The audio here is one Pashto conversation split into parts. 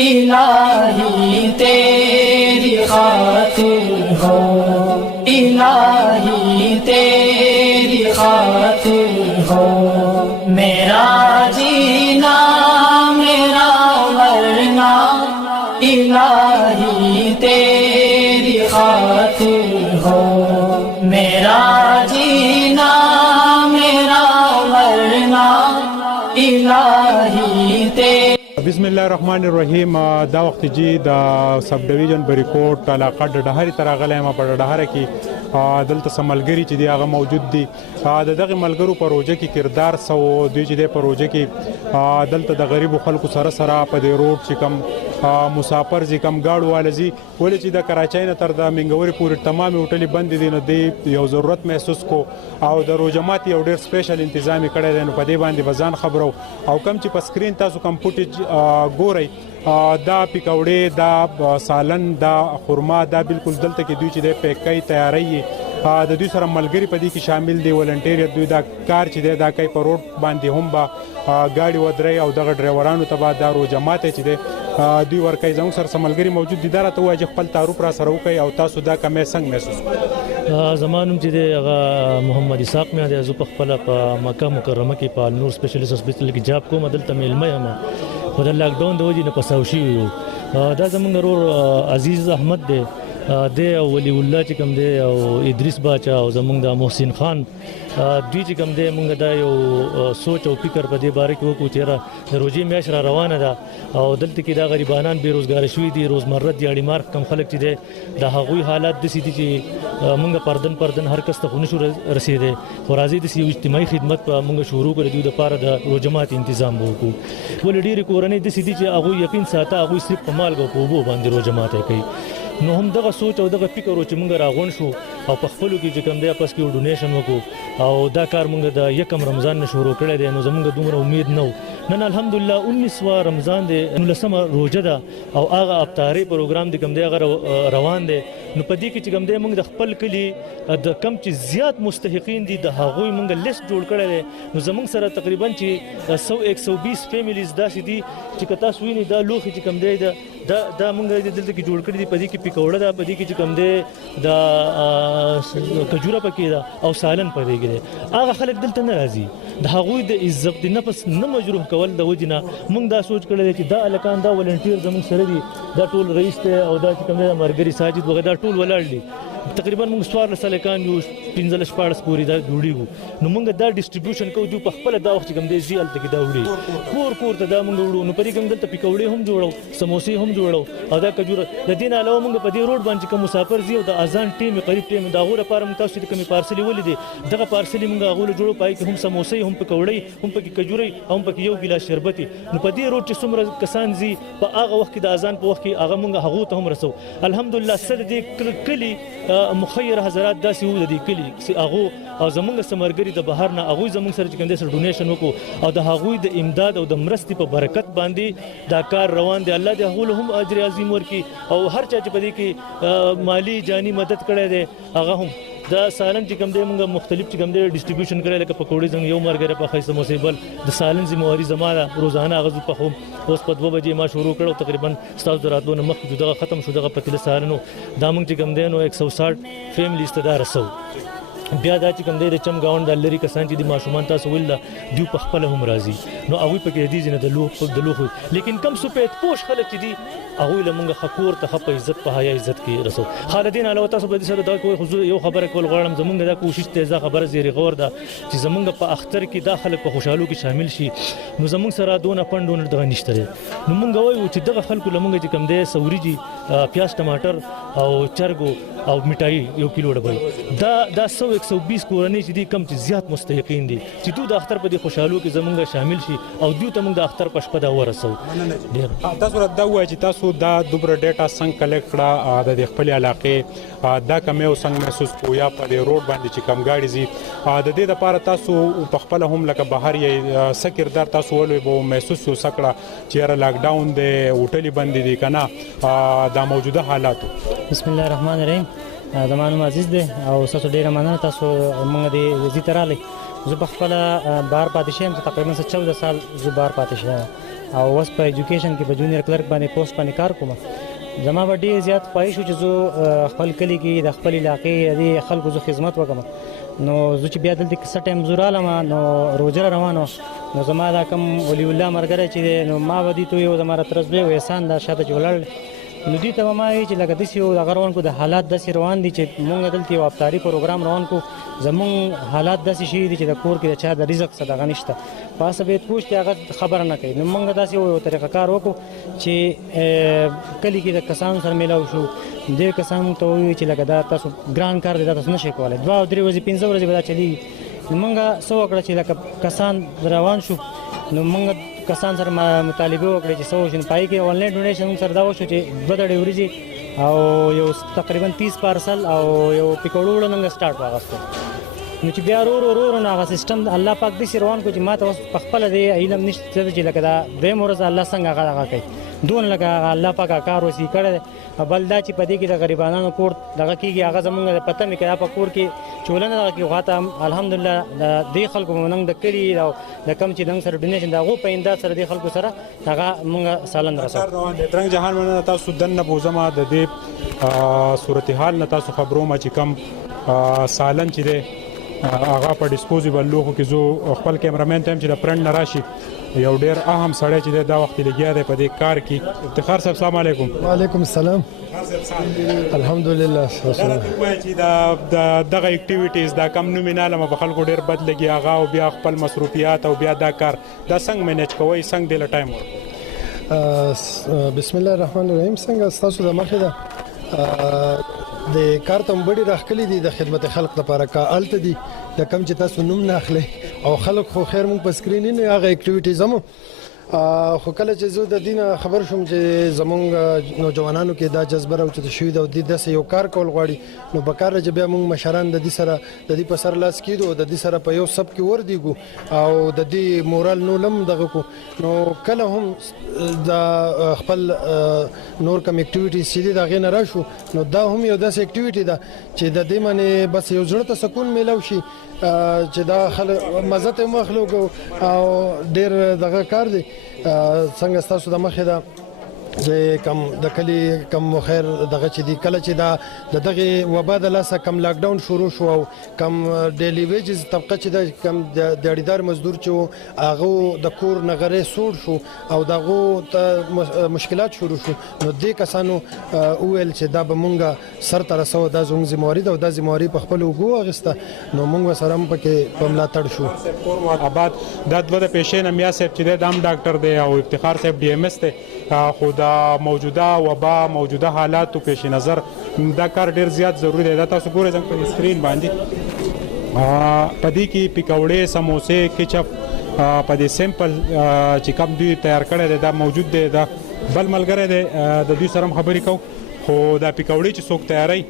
الہی تیری خاطر ہو، الہی تیری خاطر ہو، میرا جینا میرا مرنا الہی تیری خاطر ہو، میرا جینا میرا مرنا الہی تیری. بسم الله الرحمن الرحیم. دا وخت جی دا سب ډیویژن بریکوټ علاقه د ډهاري تر غلې ما په ډهاره کې دلته سملګری چې دی هغه موجود دي. د دغه ملګرو پروژه کې کردار سو دوی چې د پروژه کې دلته د غریبو خلکو سره په دې روډ چې کم مسافر چې کم گاډو والزي ولې چې د کراچۍ نه تر د منګوري پورې تمامي هوټلې بند دي، نو د یو ضرورت محسوس کو او د روجمات یو ډیر سپیشل تنظیم کړی دی. نو په دې باندې بزان خبرو او کم چې په سکرین تاسو کم فوټیج ګورئ دا پیکوړې دا سالن دا خرما دا بالکل دلته کې دوی چې د پیکای تیاری د دوی سره ملګری په دې کې شامل دي. ولنټیر دوی دا کار چې دی دا کوي په روډ باندې هم با ګاډي ودرې او دغه ډرایورانو ته به دا روجمات چې دی دوی ورکوي. زموږ سره ملګری موجود دي، دا راته وایي چې خپل تعارف را سره وکړي او تاسو دا کمې څنګه محسوس کړئ؟ زما نوم چې دی هغه محمد اسحاق مې دی. زه په خپله په مکه مکرمه کې په نور اسپیشل اسپیشل کې جاب کوم. دلته میلمه یم، خو د لاکډاون د وجې نه پساو شوي یو. دا زموږ ورور عزیز احمد دی، دی او ولی الله چې کوم دی او ادریس باچا او زموږ د محسن خان دوی چې کوم دی موږ دا یو سوچ او فکر په دې باره کې وکړو چې د روژې میاشت را روانه ده او دلته کې دا غریبانان بېروزګاره شوي دي، روزمره دیاړي مار کم خلک چې دی د هغوی حالات داسې دي چې موږ پردن هر کس ته خو نشو رسېدی، خو راځئ داسې یو اجتماعي خدمت په موږ شروع کړی دوی دپاره د روژمات تنظیم به وکړو. ولې ډېرې کورنۍ داسې دي چې هغوی یقین ساته هغوی صرف په مالګه او په اوبو باندې روژمات کوي. نو هم دغه سوچ او دغه فکر و چې موږ راغونډ شو او په خپلو کې چې کوم دی پس کې ډونیشن وکړو او دا کار موږ د یکم رمضان نه شروع کړی دی. نو زموږ دومره امید نه و. نن الحمدلله 19 رمضان دی، 19مه روژه ده او هغه افطاری پروګرام دی کوم دی هغه روان دی. نو په دې کې چې کوم دی موږ د خپل کلي د کم چې زیات مستحقین دي د هغوی موږ لیست جوړ کړی دی. نو زموږ سره تقریبا چې 100-120 فیملیز داسې دي چې که تاسو وینئ دا لوښي چې کوم دی دا موږ دلته کې جوړ کړي دي. په دې کې پیکوړه ده، په دې کې چې کوم دی دا کجوره پکې ده او سالن په دې کې دی. هغه خلک دلته نه راځي، د هغوی د عزت د نفس نه مجروح کول د وجې نه موږ دا سوچ کړی دی چې دا هلکان دا ولنټیر زموږ سره دي، دا ټول رئیس دی او دا چې کوم دی ملګري ساجد وغیره دا ټول ولاړ دي. تقریبا موږ 14 هلکان یو 15-14 پورې دا جوړېږو. نو موږ دا ډسټریبیوشن کوو، دوی په خپله دا وخت چې کوم دی ځي هلته کې دا وړي کور کور ته دا موږ وړو. نو په دې کې موږ دلته پیکوړې هم جوړو، سموسې هم جوړو او دا کجوره. د دې نه علاوه موږ په دې روډ باندې کوم مسافر ځي او د اذان ټیم قریب ټیم د هغو لپاره موږ تاسو چې کومې پارسلې ولیدې دغه پارسلې موږ هغو له جوړو، پای کې هم سموسې هم پکوړې هم پکې کجورې هم پکې یو ګیلاس شربت. نو په دې روډ چې څومره کسان ځي په هغه وخت کې د اذان په وخت کې هغه موږ هغو ته هم رسو. الحمدلله سره دې کلي مخیر حضرات داسې وو د دې کلي چې هغو او زموږ سمرګري د بهر نه هغوی زموږ سره چې کوم دی سره ډونیشن وکړو او د هغوی د امداد او د مرستې په برکت باندې دا کار روان دی. الله دې هغو له هم اجر عظیم ورکړي او هر چا چې په دې کې مالی جاني مدد کړی دی هغه هم. دا سالن چې کوم دی موږ مختلف چې کوم دی ډسټریبیوشن کړی، لکه پکوړې زموږ یو ملګری پخوي سموسې، بل د سالن ذمهواري زما ده، روزانه هغه زه پخوم. اوس په 2 بجې ما شروع کړو، تقریبا ستاسو د راتلو نه مخکې دغه ختم شو دغه پتیله سالن. دا موږ چې کوم دی نو 160 فیملیز ته دا رسو. بیا دا چې کوم دی د چم ګاونډ د لرې کسان چې دي ماشومان تاسو ویل دوی په خپله هم راځي. نو هغوی پکې دي نه د لوښو، لیکن کم سپید پوش خلک چې دي هغوی له موږ ښه کور ته ښه په عزت په حیا عزت کې رسو. خالدین علاوه تاسو په دې سره دا کوئ. خو زه یو خبره کول غواړم، زموږ دا کوشش دی، دا خبره زیري غور ده چې زموږ په اختر کې دا خلک په خوشحالو کې شامل شي. نو زموږ سره دونه فنډ ونه دغه نشته دی. نو موږ وایو چې دغه خلکو له موږ چې کوم دی سوریجي پیاز ټماټر او چرګو او میټایي 1 کیلو ډبل دا 100-120 کورنۍ چې دي کم چې زیات مستحقین دي چې دوی د اختر په دې خوشحالو کې زموږ شامل شي او دوی ته موږ د اختر په شپه دا ورسو. تاسو راته دا ووایئ چې تاسو دا دومره ډیټا څنګه کلیکټ کړه د خپلې علاقې دا کمې او څنګه محسوس کړو یا په دې روډ باندې چې کم ګاډي ځي د دې دپاره تاسو په خپله هم لکه بهر یې څه کردار تاسو ولوی به محسوس یو څه کړه چې یاره لاکډاون دی هوټلې بندې دي که نه دا موجوده حالاتو؟ بسم الله الرحمن الرحیم. زما نوم عزیز دی او ستاسو ډېره مننه تاسو موږ دې وزي ته راغلی. زه په خپله بهر پاتې شوی یم، تقریبا 14 سال زه بهر پاتې شوی یم او اوس په ایجوکیشن کې په جونیئر کلرک باندې پوسټ باندې کار کوم. زما به ډېر زیات خواهش و چې زه خپل کلي کې د خپل علاقې د خلکو زه خدمت وکړم. نو زه چې بیا دلته څه ټایم زه رالم نو روژه روانه نو زما دا کوم ولی الله ملګری چې دی نو ما به دې ته ویل زما راته رسبی و احسان دا شاته چې ولاړ نو دې ته به ما وایي چې لکه داسې یو دغه روان کړو د حالات داسې روان دي چې مونږ دلته یو افطاري پروګرام روان کړو. زمونږ حالات داسې شوي دي چې د کور کې د چا د رزق څه دغه نشته په هسه به پوښ چې هغه خبره نه کوي. نو مونږ داسې یو طریقه کار وکړو چې کلي کې د کسانو سره میلاو شو. ډېر کسان مونږ ته وویل چې لکه دا تاسو ګران کار دی دا تاسو نشئ کولی 2 او 3 ورځې 15 ورځې به دا چلېږي. نو مونږ څه وکړه چې لکه کسان روان شو نو مونږ کسان سره مطالبه وکړې چې څه وشي. نو پای کې آنلاین ډونیشن مونږ سره دا وشو چې 2 دړې وریجې او یو تقریبا 30 پارسل او یو پیکوړو وړه مونږ سټارټ واغستو. نو چې بیا ورو نو هغه سیستم الله پاک دې روان کړو چې ما ته اوس په خپله د علم نشته چې لکه دا دویم ورځ الله څنګه هغه کوي دونه لکه الله پاک کار وسي کړی دی. بل دا چې په دې کې د غریبانو کور دغه کېږي هغه زمونږ د پته مې که په کور کې چولنه دغه کې خواته الحمدلله د دې خلکو مونږ د کلي او د کم چې دنګ سره ډونیشن د هغو په امداد سره دې خلکو سره هغه مونږ سالن رسوو. ترنګ جهان مننه تاسو دننه بوزما د دې صورتحال نه تاسو خبروم چې کم سالن چې دی هغه په ډیسپوزیبل لوښو کې زه خپل کیمرامین ته هم چې د پرنټ نه راشي یو ډېر اهم سړی چې دی دا وخت لګیا دی په دې کار کې. افتخار صاحب سلام علیکم. وعلیکم السلام. الحمدلله. چې دغه اکټیویټیز دا کم نومیناله ما په خلکو ډېر بد لګي هغه او بیا خپل مصروفیات او بیا دا کار دا څنګه مینیج کوئ څنګه دی له ټایم بسم الله الرحمن الرحیم. څنګه ستاسو د مخې ده د کار ته بډې راخلي دي د خدمت خلق لپاره کا الته دي د کم چې تاسو نوم نه اخلي او خلک خو خیر مونږ په سکرین نه هغه اکټیویټیز هم خو کله چې زه د دین خبر شوم چې زمونږ نوجوانانو کې دا جذبه راوچته شوې ده او د داسې یو کار کول غواړي نو په کار چې بیا مونږ مشران د دې سره د دې په سر لاس کېدو د دې سره په یو سب کې وردیږو او د دې مورال نو لم دغه کو نو کله هم د خپل نور کم اکټیویټیز چې دا غي نه راشو نو دا هم یو داسې اکټیویټي ده چې د دې باندې بس یو زړه ته سکون میلاو شي چې دا خلک مزه ته مخلوق او ډېر دغه کار دی. څنګه ستاسو د مخې ده چې کم د کلی کم خیر دغه چې دی کله چې دا دغه وبا د لاسه کم لاک ډاون شروع شو او کم ډیلی ویجز طبقه چې د کم د دیاړیدار مزدور چې هغه د کور نغره سوړ شو او دغه ته مشکلات شروع شو نو دې کسانو اویل چې دا به مونږه سر تر سو د زوم زمواري او د زمواري په خپل وګو اغسته نو مونږ سره هم پکې پملا تړ شو. آباد د دوه پېښې نه میا صاحب چې د دام ډاکټر دی او افتخار صاحب ډي ام اس ته خو دا موجوده وبا موجوده حالاتو پیش نظر دا کار ډیر زیات ضروری دی. دا تاسو ګورئ څنګه په سکرین باندې پدې کې پکوړې سموسې کچپ په دې سیمپل چې کوم دوی تیار کړی دی دا موجود دی. دا بل ملګری دی د دوی سره خبرې کوو خو دا پکوړې چې څوک تیاری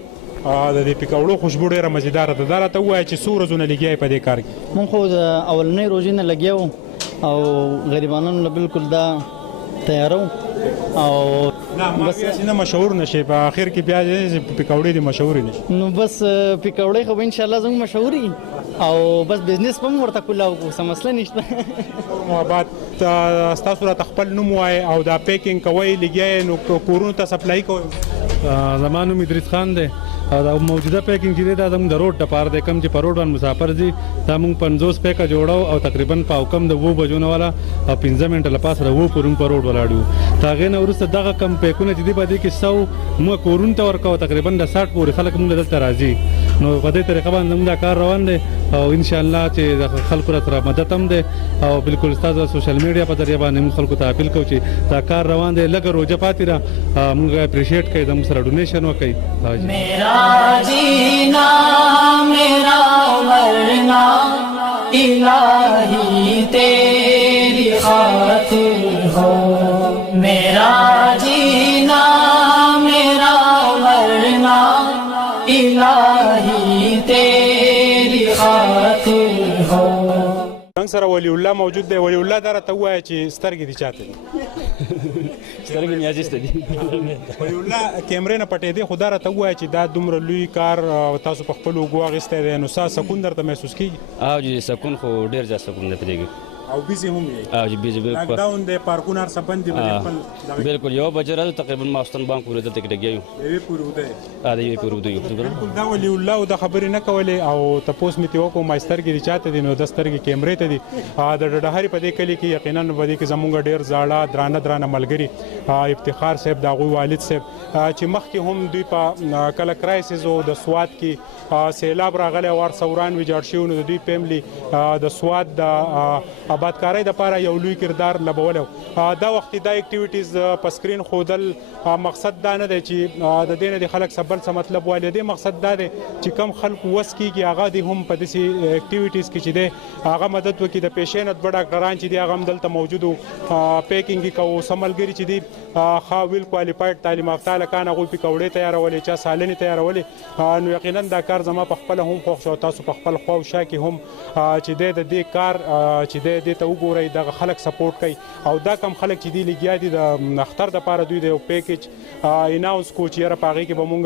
د دې پکوړو خوشبو ډیره مزیدار ده. دا راته وایي چې څو ورځونه لګیای په دې کار کې؟ مونږ خو د اولنۍ روزې نه لګیاو او غریبانو بالکل دا تیارو او بس نه مشهور نشي په اخر کې بیا پکوړې دي مشهور نشي نو بس پکوړې خو ان شاء الله زموږ مشهوري او بس بزنس په ورته کولاو څه مسله نشته. محبت تاسو را خپل نوم وای او دا پیکینګ کوي لګي نو کورونو ته سپلای کوي. زمانو مدرس خان دی دا موجوده پیکینګ چې دا زموږ د روډ ټپار دی کم چې په روډ باندې مسافر دي دا موږ 50 پیکه جوړو او تقریبا په حکم د 2 بجو نه والا او 15 منټه لپاره د 2 پرون په روډ ولاړو تاغه نه ورسته دغه کم پیکونه چې دی په دې کې 100 مو کورون ته ورکو تقریبا د 60 پورې خلک موږ دلته راځي نو په دې طریقه باندې موږ دا کار روان دي او ان شاء الله چې د خلکو سره مدد هم دي او بالکل تاسو سوشل میډیا په ذریعہ باندې موږ خلکو ته اپیل کوو چې دا کار روان دي لګ روزه پاتې را موږ اپریشیټ کوي د موږ سره ډونیشن وکړي. میرا جینا میرا مرنا الہی تیری خاطر ہو میرا جینا میرا مرنا الہی تیری خاطر ہو. څنګه سره ولی الله موجود دی ولی الله درته وایي چې سترګې دي چاته دي سترګې میاجسته دي ولی الله کیمرې نه پټې دي خدا راته وایي چې دا دومره لوی کار تاسو په خپل وګو اغسته دي نو سکون درته محسوس کیږي؟ او جی سکون خو ډیر ځا سکون نه پدېږي او بیزی هم یې او بیزی بالکل لاکډاون دی پارکونه هر څه بند دي خپل بالکل یو بجې راځي تقریبا ماخستن بانک پورې دلته کې لګیا یو یوې پورې وده د یوې پورې وده یو بالکل دا ولي الله او د خبرې نه کولې او تپوس مې ته وکړو ما سترګې دي چاته دي نو د سترګې کیمرې ته دي د ډډهاري په دې کلي کې یقینا په دې کې زمونږ ډېر زاړه درانه ملګري افتخار صاحب د هغوی والد صاحب چې مخکې هم دوی په کله کرایسس او د سواد کې سیلاب راغلی او سوران ویجاړ شوي نو د دوی فیملی د سواد د آبادکارۍ دپاره یو لوی کردار لبولی دا وخت دا اکټیویټیز په سکرین ښودل مقصد دا نه دی چې د دې نه د خلک څه بل څه مطلب وایي د دې مقصد دا دی چې کم خلکو وس کېږي هغه دې هم په داسې اکټیویټیز کې چې دی هغه مدد وکړي د پیشې نه دوه ډاکټران چې دي هغه هم دلته موجود وو پیکینګ یې کوو څه ملګري چې دي ښه ویل کوالیفاید تعلیم یافته هلکان هغوی پکوړې تیارولې چا سالنې تیارولې نو یقینا دا کار زما په خپله هم خوښ شو تاسو په خپل خوا او شا کې هم چې دی د دې کار چې دی دې ته وګورئ دغه خلک سپورټ کوي او دا کم خلک چې دي لګیا دي د اختر دپاره دوی د یو پیکیج اناونس کو چې یاره په هغې کې به مونږ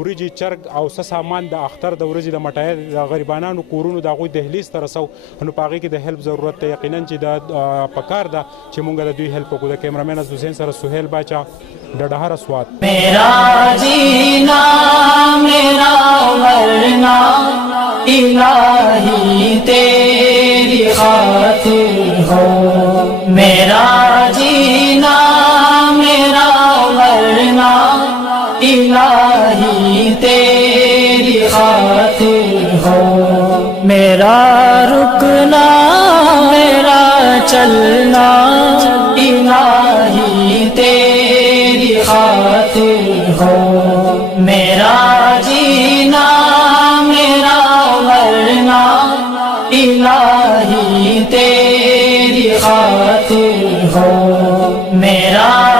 وریجې چرګ او څه سامان د اختر د ورځې د مټایه د غریبانانو کورونو د هغوی دهلیز ته رسو نو په هغې کې د هیلپ ضرورت دی یقینا چې دا پکار ده چې مونږ د دوی هیلپ وکړو د کیمرامین حسین سره سهیل باچا ډډهره سوات میرا جینا میرا مرنا الہی تیری خاطر ہو میرا جینا میرا مرنا الہی تیری خاطر ہو میرا رکنا میرا چلنا الہی تیری خاطر ہو میرا جینا میرا مرنا الہی تیری خاطر ہو میرا